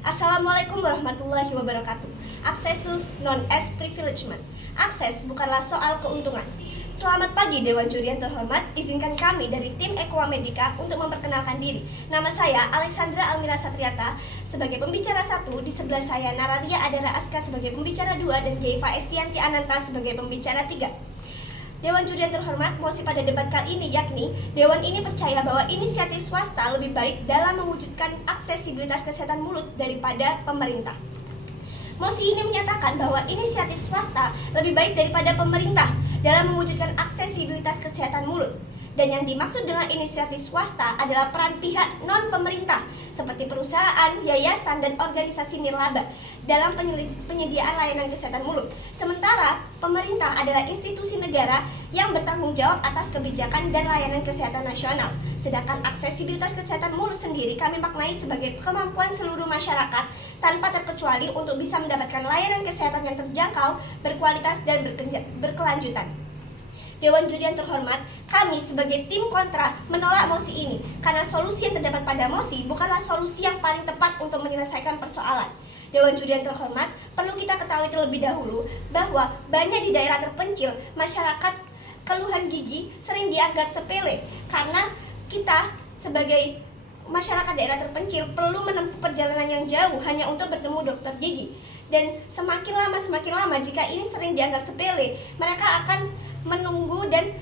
Assalamualaikum warahmatullahi wabarakatuh. Accessus non est privilegement. Akses bukanlah soal keuntungan. Selamat pagi Dewan Juri yang terhormat. Izinkan kami dari tim Equa Medica untuk memperkenalkan diri. Nama saya Alexandra Almira Satriata sebagai pembicara 1. Di sebelah saya Nararia Adara Aska sebagai pembicara 2 dan Yaifa Estianti Ananta sebagai pembicara 3. Dewan Juri yang terhormat, mosi pada debat kali ini yakni Dewan ini percaya bahwa inisiatif swasta lebih baik dalam mewujudkan aksesibilitas kesehatan mulut daripada pemerintah. Mosi ini menyatakan bahwa inisiatif swasta lebih baik daripada pemerintah dalam mewujudkan aksesibilitas kesehatan mulut. Dan yang dimaksud dengan inisiatif swasta adalah peran pihak non-pemerintah seperti perusahaan, yayasan, dan organisasi nirlaba dalam penyediaan layanan kesehatan mulut. Sementara pemerintah adalah institusi negara yang bertanggung jawab atas kebijakan dan layanan kesehatan nasional. Sedangkan aksesibilitas kesehatan mulut sendiri kami maknai sebagai kemampuan seluruh masyarakat tanpa terkecuali untuk bisa mendapatkan layanan kesehatan yang terjangkau, berkualitas, dan berkelanjutan. Dewan Juri yang terhormat, kami sebagai tim kontra menolak mosi ini karena solusi yang terdapat pada mosi bukanlah solusi yang paling tepat untuk menyelesaikan persoalan. Dewan Juri yang terhormat, perlu kita ketahui terlebih dahulu bahwa banyak di daerah terpencil masyarakat keluhan gigi sering dianggap sepele karena kita sebagai masyarakat daerah terpencil perlu menempuh perjalanan yang jauh hanya untuk bertemu dokter gigi. Dan semakin lama jika ini sering dianggap sepele, mereka akan menunggu dan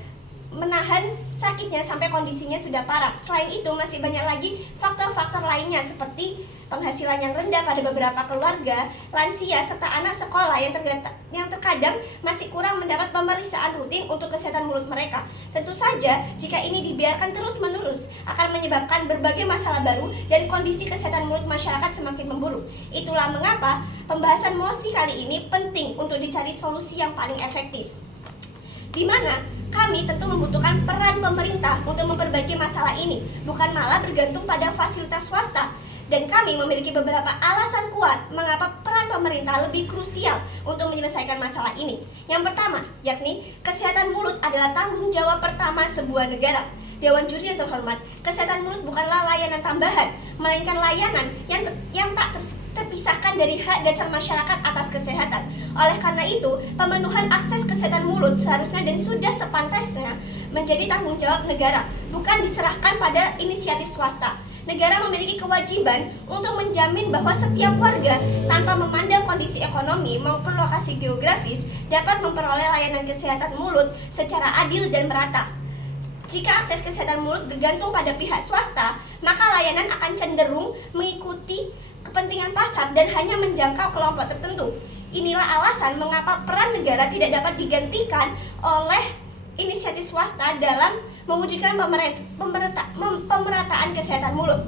menahan sakitnya sampai kondisinya sudah parah. Selain itu masih banyak lagi faktor-faktor lainnya seperti penghasilan yang rendah pada beberapa keluarga, lansia, serta anak sekolah yang terkadang masih kurang mendapat pemeriksaan rutin untuk kesehatan mulut mereka. Tentu saja jika ini dibiarkan terus-menerus akan menyebabkan berbagai masalah baru dan kondisi kesehatan mulut masyarakat semakin memburuk. Itulah mengapa pembahasan mosi kali ini penting untuk dicari solusi yang paling efektif, di mana kami tentu membutuhkan peran pemerintah untuk memperbaiki masalah ini, bukan malah bergantung pada fasilitas swasta. Dan kami memiliki beberapa alasan kuat mengapa peran pemerintah lebih krusial untuk menyelesaikan masalah ini. Yang pertama, yakni kesehatan mulut adalah tanggung jawab pertama sebuah negara. Dewan Juri yang terhormat, kesehatan mulut bukanlah layanan tambahan, melainkan layanan yang tak terpisahkan dari hak dasar masyarakat atas kesehatan. Oleh karena itu, pemenuhan akses kesehatan mulut seharusnya dan sudah sepantasnya menjadi tanggung jawab negara, bukan diserahkan pada inisiatif swasta. Negara memiliki kewajiban untuk menjamin bahwa setiap warga tanpa memandang kondisi ekonomi maupun lokasi geografis dapat memperoleh layanan kesehatan mulut secara adil dan merata. Jika akses kesehatan mulut bergantung pada pihak swasta, maka layanan akan cenderung mengikuti kepentingan pasar dan hanya menjangkau kelompok tertentu. Inilah alasan mengapa peran negara tidak dapat digantikan oleh inisiatif swasta dalam mewujudkan pemerataan kesehatan mulut.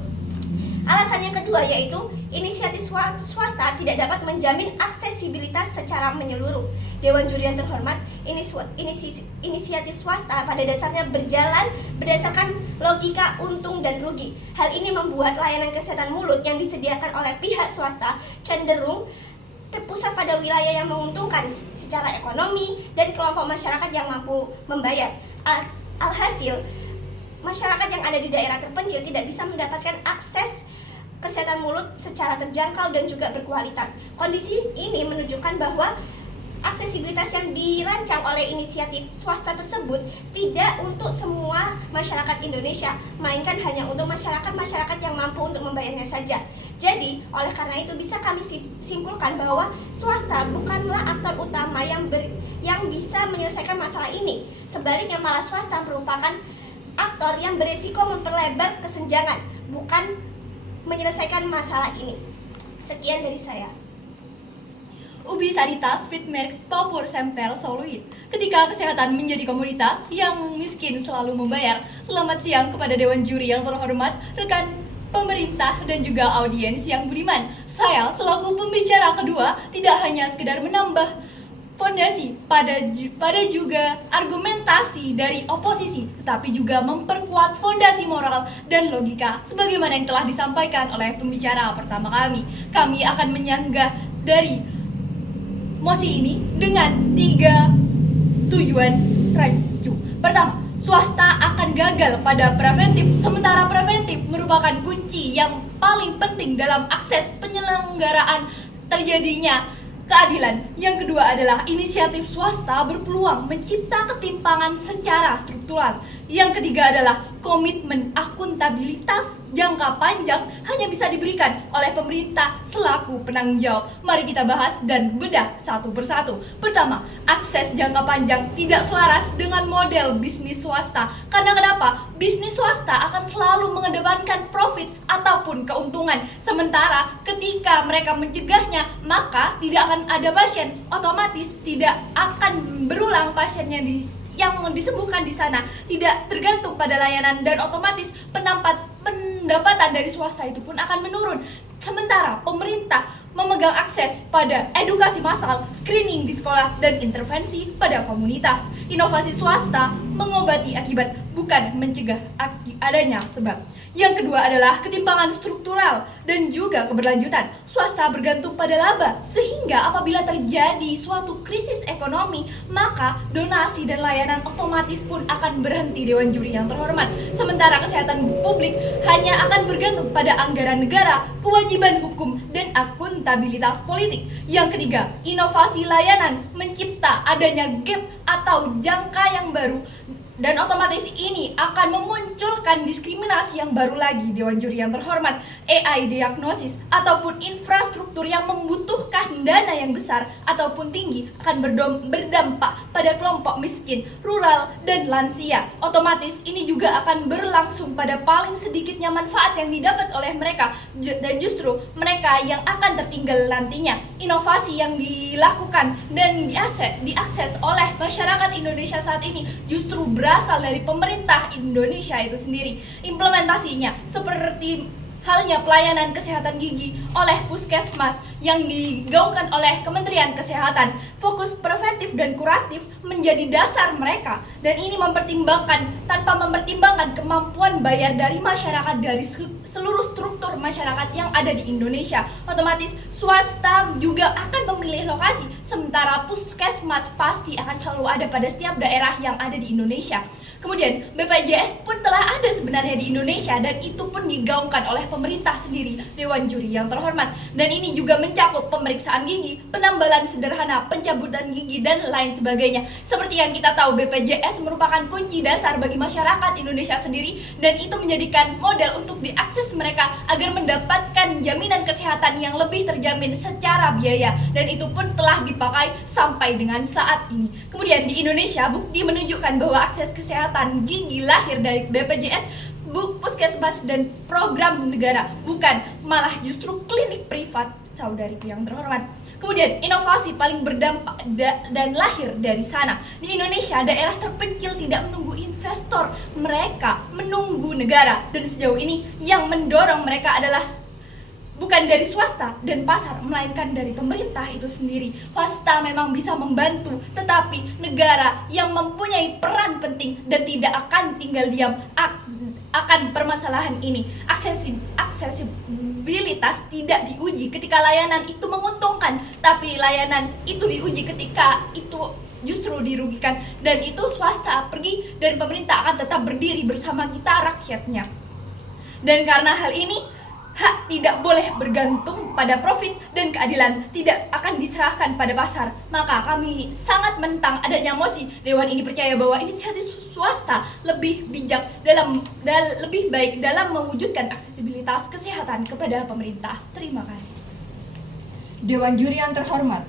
Alasan yang kedua yaitu inisiatif swasta tidak dapat menjamin aksesibilitas secara menyeluruh. Dewan Juri yang terhormat, inisiatif swasta pada dasarnya berjalan berdasarkan logika untung dan rugi. Hal ini membuat layanan kesehatan mulut yang disediakan oleh pihak swasta cenderung terpusat pada wilayah yang menguntungkan secara ekonomi dan kelompok masyarakat yang mampu membayar. Alhasil, masyarakat yang ada di daerah terpencil tidak bisa mendapatkan akses kesehatan mulut secara terjangkau dan juga berkualitas. Kondisi ini menunjukkan bahwa aksesibilitas yang dirancang oleh inisiatif swasta tersebut tidak untuk semua masyarakat Indonesia, melainkan hanya untuk masyarakat-masyarakat yang mampu untuk membayarnya saja. Jadi, oleh karena itu bisa kami simpulkan bahwa swasta bukanlah aktor utama yang bisa menyelesaikan masalah ini. Sebaliknya malah swasta merupakan aktor yang beresiko memperlebar kesenjangan, bukan menyelesaikan masalah ini. Sekian dari saya. Ubi Sanitas Fitmerks Papur Semper Soluit. Ketika kesehatan menjadi komoditas yang miskin selalu membayar. Selamat siang kepada Dewan Juri yang terhormat, rekan pemerintah dan juga audiens yang budiman. Saya selaku pembicara kedua tidak hanya sekedar menambah fondasi pada juga argumentasi dari oposisi, tetapi juga memperkuat fondasi moral dan logika sebagaimana yang telah disampaikan oleh pembicara pertama kami. Kami akan menyanggah dari mosi ini dengan 3 tujuan rancu. Pertama, swasta akan akan gagal pada preventif, sementara preventif merupakan kunci yang paling penting dalam akses penyelenggaraan terjadinya keadilan. Yang kedua adalah inisiatif swasta berpeluang mencipta ketimpangan secara struktural. Yang ketiga adalah komitmen akuntabilitas jangka panjang hanya bisa diberikan oleh pemerintah selaku penanggung jawab. Mari kita bahas dan bedah satu persatu. Pertama, akses jangka panjang tidak selaras dengan model bisnis swasta. Karena kenapa? Bisnis swasta akan selalu mengedepankan profit ataupun keuntungan. Sementara ketika mereka mencegahnya, maka tidak akan ada pasien. Otomatis tidak akan berulang pasiennya yang disembuhkan di sana, tidak tergantung pada layanan, dan otomatis pendapatan dari swasta itu pun akan menurun. Sementara pemerintah memegang akses pada edukasi massal, screening di sekolah, dan intervensi pada komunitas. Inovasi swasta mengobati akibat, bukan mencegah adanya sebab. Yang kedua adalah ketimpangan struktural dan juga keberlanjutan. Swasta bergantung pada laba, sehingga apabila terjadi suatu krisis ekonomi, maka donasi dan layanan otomatis pun akan berhenti, Dewan Juri yang terhormat. Sementara kesehatan publik hanya akan bergantung pada anggaran negara, kewajiban hukum, dan akuntabilitas politik. Yang ketiga, inovasi layanan mencipta adanya gap atau jangka yang baru, dan otomatis ini akan memunculkan diskriminasi yang baru lagi, Dewan Juri yang terhormat. AI diagnosis ataupun infrastruktur yang membutuhkan dana yang besar ataupun tinggi akan berdampak pada kelompok miskin, rural, dan lansia. Otomatis ini juga akan berlangsung pada paling sedikitnya manfaat yang didapat oleh mereka, dan justru mereka yang akan tertinggal nantinya. Inovasi yang dilakukan dan diakses oleh masyarakat Indonesia saat ini justru berasal dari pemerintah Indonesia itu sendiri. Implementasinya seperti halnya pelayanan kesehatan gigi oleh puskesmas yang digaungkan oleh Kementerian Kesehatan. Fokus preventif dan kuratif menjadi dasar mereka, dan ini tanpa mempertimbangkan kemampuan bayar dari masyarakat dari seluruh struktur masyarakat yang ada di Indonesia. Otomatis swasta juga akan memilih lokasi, sementara puskesmas pasti akan selalu ada pada setiap daerah yang ada di Indonesia. Kemudian BPJS pun telah ada sebenarnya di Indonesia, dan itu pun digaungkan oleh pemerintah sendiri, Dewan Juri yang terhormat. Dan ini juga mencakup pemeriksaan gigi, penambalan sederhana, pencabutan gigi, dan lain sebagainya. Seperti yang kita tahu, BPJS merupakan kunci dasar bagi masyarakat Indonesia sendiri, dan itu menjadikan model untuk diakses mereka agar mendapatkan jaminan kesehatan yang lebih terjamin secara biaya, dan itu pun telah dipakai sampai dengan saat ini. Kemudian di Indonesia, bukti menunjukkan bahwa akses kesehatan gigi lahir dari BPJS, puskesmas, dan program negara, bukan malah justru klinik privat, saudariku yang terhormat. Kemudian inovasi paling berdampak dan lahir dari sana. Di Indonesia, daerah terpencil tidak menunggu investor, mereka menunggu negara, dan sejauh ini yang mendorong mereka adalah bukan dari swasta dan pasar, melainkan dari pemerintah itu sendiri. Swasta memang bisa membantu, tetapi negara yang mempunyai peran penting dan tidak akan tinggal diam akan permasalahan ini. Aksesibilitas tidak diuji ketika layanan itu menguntungkan, tapi layanan itu diuji ketika itu justru dirugikan, dan itu swasta pergi dan pemerintah akan tetap berdiri bersama kita rakyatnya. Dan karena hal ini, hak tidak boleh bergantung pada profit, dan keadilan tidak akan diserahkan pada pasar. Maka kami sangat menentang adanya mosi. Dewan ini percaya bahwa inisiatif swasta lebih bijak lebih baik dalam mewujudkan aksesibilitas kesehatan kepada pemerintah. Terima kasih. Dewan Juri yang terhormat,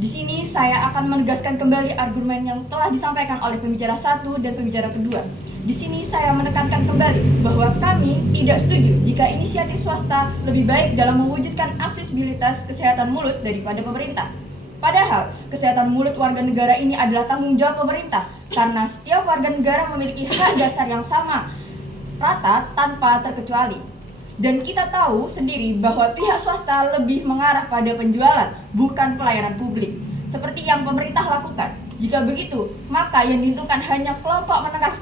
di sini saya akan menegaskan kembali argumen yang telah disampaikan oleh pembicara satu dan pembicara kedua. Di sini saya menekankan kembali bahwa kami tidak setuju jika inisiatif swasta lebih baik dalam mewujudkan aksesibilitas kesehatan mulut daripada pemerintah. Padahal, kesehatan mulut warga negara ini adalah tanggung jawab pemerintah, karena setiap warga negara memiliki hak dasar yang sama, rata tanpa terkecuali. Dan kita tahu sendiri bahwa pihak swasta lebih mengarah pada penjualan, bukan pelayanan publik, seperti yang pemerintah lakukan. Jika begitu, maka yang diuntungkan hanya kelompok menengah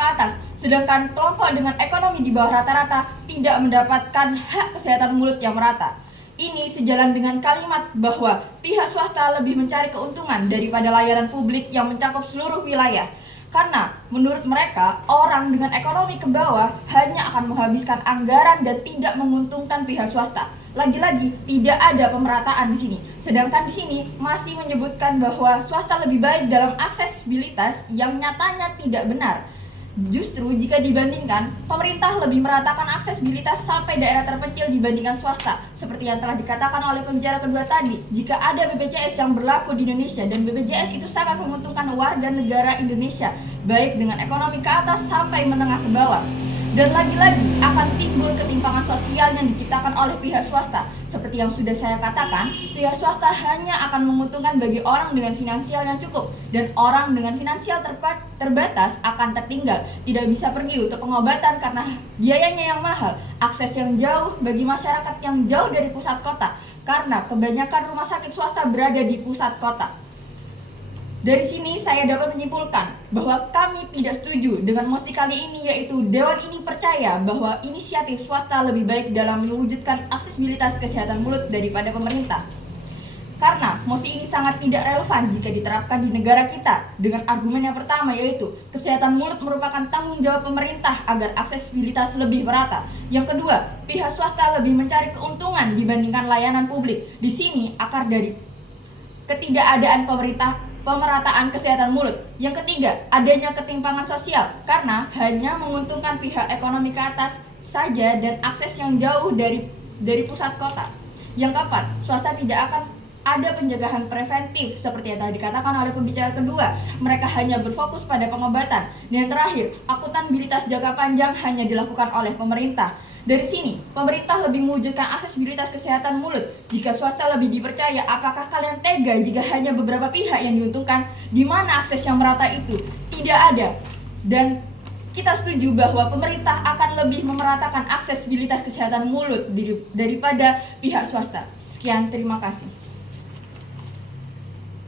ke atas, sedangkan kelompok dengan ekonomi di bawah rata-rata tidak mendapatkan hak kesehatan mulut yang merata. Ini sejalan dengan kalimat bahwa pihak swasta lebih mencari keuntungan daripada layanan publik yang mencakup seluruh wilayah. Karena menurut mereka, orang dengan ekonomi ke bawah hanya akan menghabiskan anggaran dan tidak menguntungkan pihak swasta. Lagi-lagi tidak ada pemerataan di sini. Sedangkan di sini masih menyebutkan bahwa swasta lebih baik dalam aksesibilitas yang nyatanya tidak benar. Justru jika dibandingkan, pemerintah lebih meratakan aksesibilitas sampai daerah terpencil dibandingkan swasta. Seperti yang telah dikatakan oleh pembicara kedua tadi, jika ada BPJS yang berlaku di Indonesia dan BPJS itu sangat menguntungkan warga negara Indonesia, baik dengan ekonomi ke atas sampai menengah ke bawah. Dan lagi-lagi akan timbul ketimpangan sosial yang diciptakan oleh pihak swasta. Seperti yang sudah saya katakan, pihak swasta hanya akan menguntungkan bagi orang dengan finansial yang cukup, dan orang dengan finansial terbatas akan tertinggal, tidak bisa pergi untuk pengobatan karena biayanya yang mahal, akses yang jauh bagi masyarakat yang jauh dari pusat kota, karena kebanyakan rumah sakit swasta berada di pusat kota. Dari sini saya dapat menyimpulkan bahwa kami tidak setuju dengan mosi kali ini, yaitu Dewan ini percaya bahwa inisiatif swasta lebih baik dalam mewujudkan aksesibilitas kesehatan mulut daripada pemerintah. Karena mosi ini sangat tidak relevan jika diterapkan di negara kita dengan argumen yang pertama, yaitu kesehatan mulut merupakan tanggung jawab pemerintah agar aksesibilitas lebih merata. Yang kedua, pihak swasta lebih mencari keuntungan dibandingkan layanan publik. Di sini akar dari ketidakadaan pemerataan kesehatan mulut. Yang ketiga, adanya ketimpangan sosial karena hanya menguntungkan pihak ekonomi ke atas saja dan akses yang jauh dari pusat kota. Yang keempat, swasta tidak akan ada pencegahan preventif seperti yang tadi dikatakan oleh pembicara kedua. Mereka hanya berfokus pada pengobatan. Dan yang terakhir, akuntabilitas jangka panjang hanya dilakukan oleh pemerintah. Dari sini, pemerintah lebih mewujudkan aksesibilitas kesehatan mulut. Jika swasta lebih dipercaya, apakah kalian tega jika hanya beberapa pihak yang diuntungkan? Di mana akses yang merata itu? Tidak ada. Dan kita setuju bahwa pemerintah akan lebih memeratakan aksesibilitas kesehatan mulut daripada pihak swasta. Sekian, terima kasih.